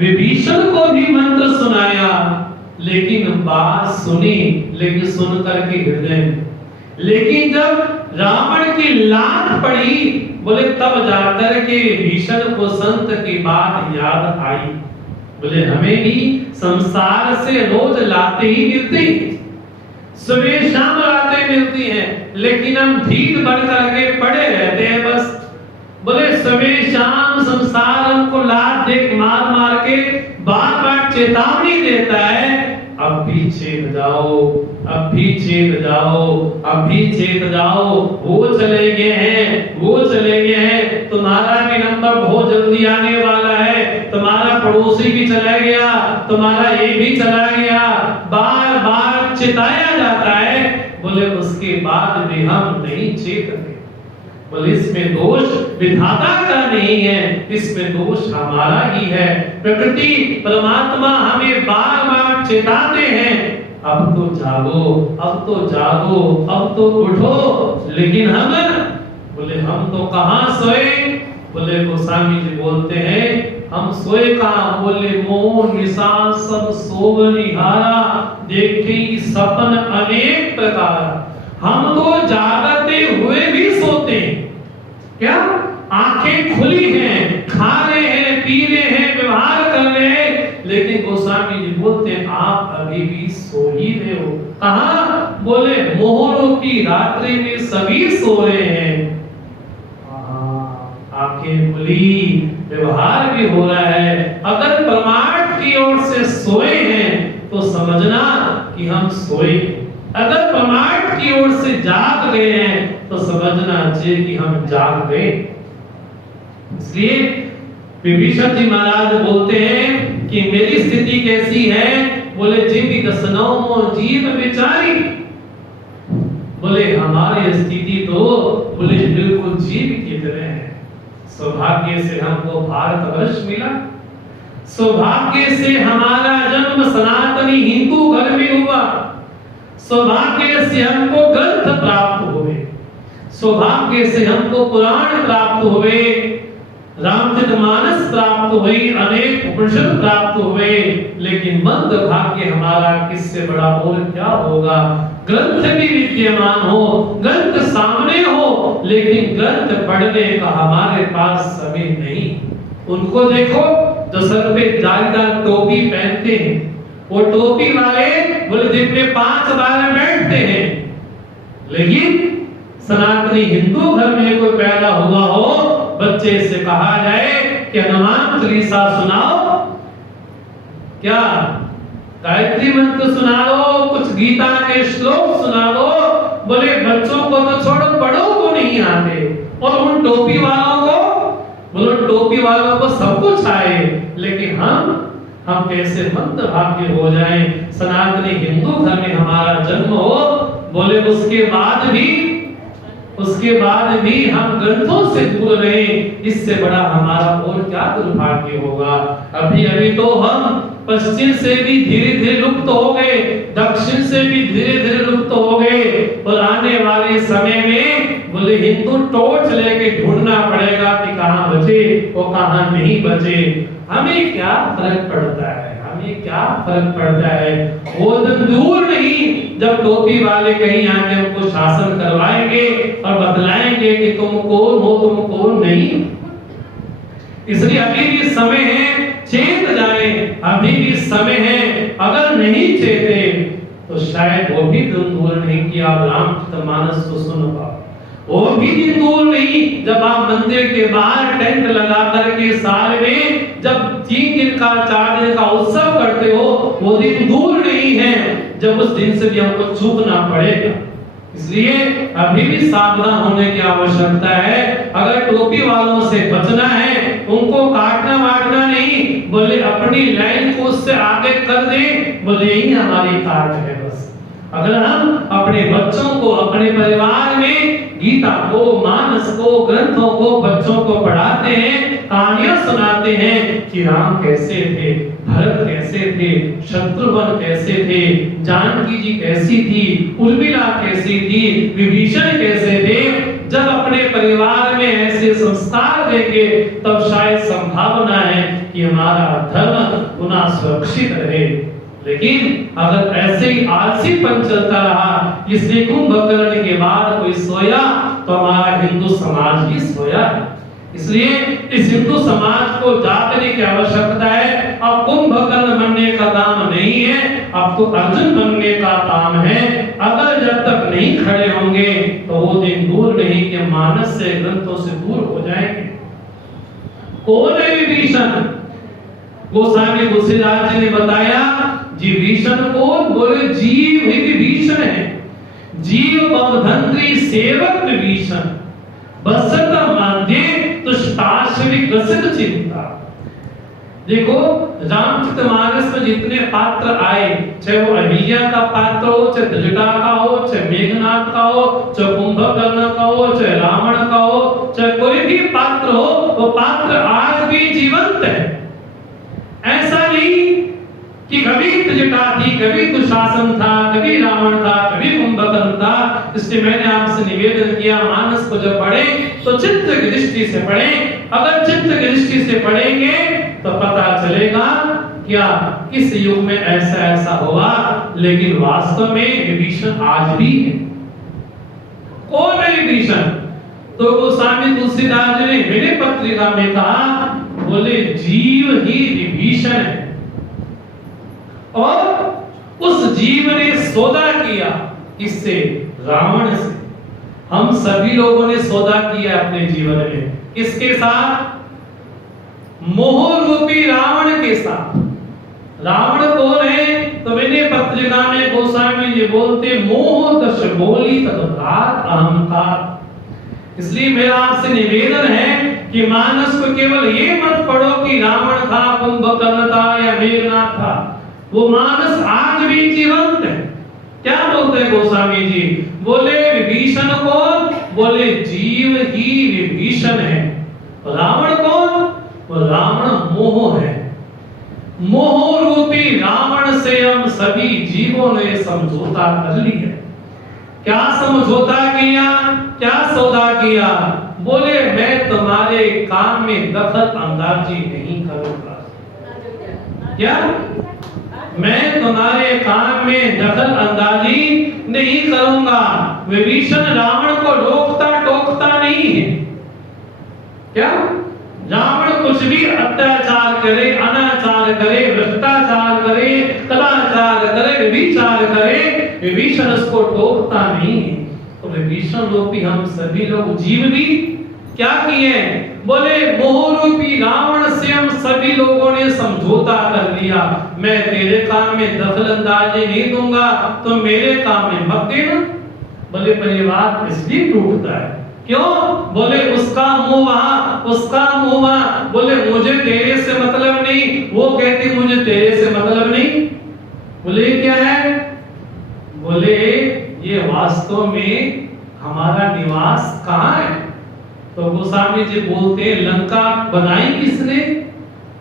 विभीषण को भी मंत्र सुनाया, लेकिन बात सुनी, लेकिन सुन करके हृदय में, लेकिन जब रावण की लात पड़ी, बोले तब जाकर के विभीषण को संत की बात याद आई। बोले हमें भी संसार से रोज लाते ही मिलती, सुबह शाम लाते मिलती हैं, लेकिन हम ढीठ बढ़ करके पड़े रहते हैं बस। बोले सुबह शाम संसार हमको लात देख मार मार के बार बार चेतावनी देता है, अब भी चेत जाओ, अब भी चेत जाओ, अब भी चेत जाओ, वो चले गए हैं, वो चले गए हैं, तुम्हारा भी नंबर बहुत जल्दी आने वाला है, तुम्हारा पड़ोसी भी चला गया, तुम्हारा ये भी चला गया, बार बार चिताया जाता है। बोले उसके बाद भी हम नहीं चेतते। बोले इसमें दोष विधाता का नहीं है, इसमें दोष हमारा ही है। प्रकृति परमात्मा हमें बार बार चेताते हैं, अब तो जागो, अब तो जागो, अब तो उठो, लेकिन हम, बोले हम तो कहां सोए। बोले गोस्वामी जी बोलते हैं हम सोए कहां। बोले मोह निशान सब सोवनिहारा, देखे सपन अनेक प्रकार। हम तो जागते हुए भी सोते हैं, क्या आंखें खुली हैं, खा रहे हैं, पी रहे हैं, व्यवहार कर रहे हैं, लेकिन गोस्वामी जी बोलते हैं आप अभी भी सो ही रहे हो। कहां? बोले मोहरों की रात्रि में सभी सो रहे हैं, आंखें खुली, व्यवहार भी हो रहा है। अगर परमार्थ की ओर से सोए हैं तो समझना कि हम सोए, अगर परमार्थ की ओर से जाग गए हैं तो समझना चाहिए कि हम जाग गए। इसलिए विभीषण जी महाराज बोलते हैं कि मेरी स्थिति कैसी है। बोले जीव दसनों जीव विचारी। बोले हमारी स्थिति तो बोले बिल्कुल जीव की तरह है। सौभाग्य से हमको भारतवर्ष मिला, सौभाग्य से हमारा जन्म सनातनी हिंदू घर में हुआ, सौभाग्य से हमको ग्रंथ प्राप्त हुए, सौभाग्य से हमको पुराण प्राप्त हुए, रामचरितमानस प्राप्त हुई, अनेक उपनिषद प्राप्त हुए, लेकिन मंद भाग्य हमारा किससे बड़ा और क्या होगा। ग्रंथ भी विद्यमान हो, ग्रंथ सामने हो, लेकिन ग्रंथ पढ़ने का हमारे पास समय नहीं। उनको देखो जो सर पे जालीदार टोपी पहनते हैं, वो टोपी वाले बोले दिन में 5 बार बैठते हैं, लेकिन सनातनी हिंदू घर में कोई पैदा हुआ हो, बच्चे से कहा जाए कि हनुमान चालीसा सुनाओ, क्या गायत्री मंत्र सुना दो, कुछ गीता के श्लोक सुना दो, बोले बच्चों को तो छोड़ो, बड़ों को नहीं आते। और उन टोपी वालों को, बोलो टोपी वालों को सब कुछ आए, लेकिन हम कैसे मंद भाग्य हो जाएं। सनातनी हिंदू घर में हमारा जन्म हो, बोले उसके बाद भी हम ग्रंथों से दूर रहे, इससे बड़ा हमारा और क्या दुर्भाग्य होगा। अभी अभी तो हम पश्चिम से भी धीरे धीरे लुप्त हो गए, दक्षिण से भी धीरे धीरे लुप्त हो गए, और आने वाले समय में बोले हिंदू टॉर्च लेके ढूंढना पड़ेगा कि कहां बचे वो कहां नहीं बचे। हमें क्या फर्क पड़ता है, हमें क्या फर्क पड़ता है। वो दिन दूर नहीं जब टोपी वाले कहीं आके हमको शासन करवाएंगे और बतलाएंगे कि तुम कौन हो, तुम कौन नहीं। इसलिए अभी भी समय है, चेत जाए, अभी भी समय है। अगर नहीं चेते तो शायद वो भी दिन दूर नहीं कि आप रामचरितमानस को सुन पाओ, वो भी दिन दूर नहीं जब आप मंदिर के बाहर टेंट लगा करके साल में जब 3 दिन का 4 दिन का उत्सव करते हो, वो दिन दूर नहीं है जब उस दिन से भी हमको चूकना पड़ेगा। इसलिए अभी भी सावधान होने की आवश्यकता है। अगर टोपी वालों से बचना है, उनको काटना वाटना नहीं, बोले अपनी लाइन को उससे आगे कर दें, बोले यही हमारी काट है बस। अगर हम अपने बच्चों को अपने परिवार में गीता को, मानस को, ग्रंथों को बच्चों को पढ़ाते हैं, कहानियां सुनाते हैं कि राम कैसे थे, भरत कैसे थे, शत्रुघ्न कैसे थे, जानकी जी कैसी थी, उर्मिला कैसी थी, विभीषण कैसे थे, जब अपने परिवार में ऐसे संस्कार देंगे तब शायद संभावना है कि हमारा धर्म पुनः सुरक्षित रहे। लेकिन अगर ऐसे ही आलसीपन चलता रहा, इसलिए कुंभकर्ण के बाद कोई सोया तो हमारा हिंदू समाज ही सोया है। इसलिए इस हिंदू समाज को जागने की आवश्यकता है। अब कुंभकर्ण बनने का काम नहीं है, अब तो अर्जुन बनने का काम है। अगर जब तक नहीं खड़े होंगे तो वो दिन दूर नहीं कि मानस से ग्रंथों से दूर हो जाएंगे। कौन है विभीषण? गोस्वामी तुलसीदास जी ने बताया, जी विभीषण को बोले जीव ही विभीषण है। जीव बवधंत्री सेवक विभीषण, बसत मांध्ये तुष्टाश्री ग्रसित चिंता। देखो रामचरितमानस में जितने पात्र आए, चाहे वो अहिल्या का पात्र हो, चाहे त्रिजटा का हो, चाहे मेघनाथ का हो, चाहे कुंभकर्ण का हो, चाहे रावण का हो, चाहे कोई भी पात्र हो, वो पात्र आज भी जीवंत है। ऐसा नहीं कि कभी त्रिजटा थी, कभी दुशासन था, कभी रावण था, कभी कुंभकर्ण था। इसलिए मैंने आपसे निवेदन किया, मानस को जब पढ़े तो चित्त की दृष्टि से पढ़ें। अगर चित्त की दृष्टि से पढ़ेंगे तो पता चलेगा क्या इस युग में ऐसा ऐसा हुआ, लेकिन वास्तव में विभीषण आज भी है। कौन है विभीषण? तो गोस्वामी तुलसीदास जी ने मेरे पत्रिका में कहा, बोले जीव ही विभीषण है। और उस जीव ने सौदा किया किससे? रावण से। हम सभी लोगों ने सौदा किया अपने जीवन में किसके साथ? मोह रूपी रावण के साथ। रावण कौन है? तो मैंने पत्रिका में गोस्वामी जी बोलते, मोह दश बोली तदुदात अहंकार। इसलिए मेरा आपसे निवेदन है कि मानस को केवल ये मत पढ़ो कि रावण था, कुंभकर्ण था या मेघनाथ था। वो मानस आज भी जीवंत है। क्या बोलते हैं गोस्वामी जी? बोले विभीषण कौन? बोले जीव ही विभीषण है। रावण कौन? वो रावण मोह है। मोह रूपी रावण से हम सभी जीवों ने समझौता कर लिया। क्या समझौता किया? क्या सौदा किया? बोले मैं तुम्हारे काम में दखल अंदाजी नहीं करूंगा। क्या? मैं तुम्हारे काम में दखल अंदाजी नहीं करूंगा। विभीषण रावण को रोकता टोकता नहीं है। क्या? रावण कुछ भी अत्याचार करे, अनाचार करे, भ्रष्टाचार करे, कदाचार करे, विचार करे, विभीषण उसको टोकता नहीं है। तो विभीषण रूपी हम सभी लोग जीव भी क्या किए? बोले मोह रूपी रावण से हम सभी लोगों ने समझौता कर लिया। मैं तेरे काम में दखल अंदाजी नहीं दूंगा, तो मेरे काम में मत देना। बोले परिवार इसलिए टूटता है। क्यों? बोले उसका मुंह वहां, उसका मुंह वहां। बोले मुझे तेरे से मतलब नहीं, वो कहती मुझे तेरे से मतलब नहीं। बोले क्या है? बोले ये वास्तव में हमारा निवास कहाँ है? तो गोस्वामी जी बोलते हैं लंका बनाई किसने?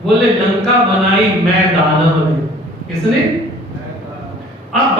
बोले लंका बनाई मैं दानव ने। किसने? अब